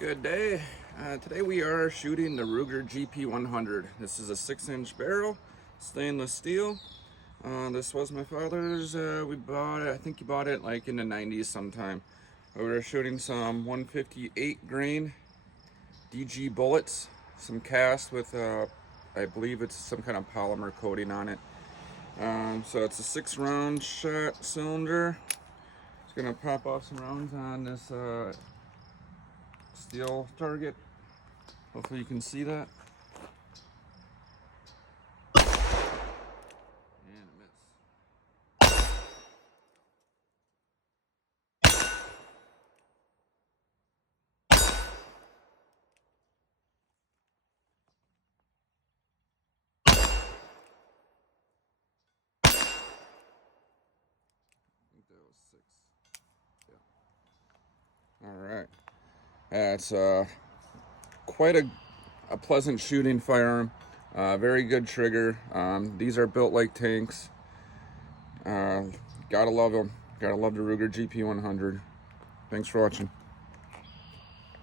Good day. Today we are shooting the Ruger GP100. This is a 6-inch barrel, stainless steel. This was my father's. We bought it, I think he bought it like in the 90s sometime. We were shooting some 158 grain DG bullets, some cast with, I believe it's some kind of polymer coating on it. So it's a 6-round shot cylinder. It's gonna pop off some rounds on this steel target. Hopefully you can see that. And a miss. I think that was 6. Yeah. All right. It's quite a pleasant shooting firearm. Very good trigger. These are built like tanks. Gotta love them. Gotta love the Ruger GP100. Thanks for watching.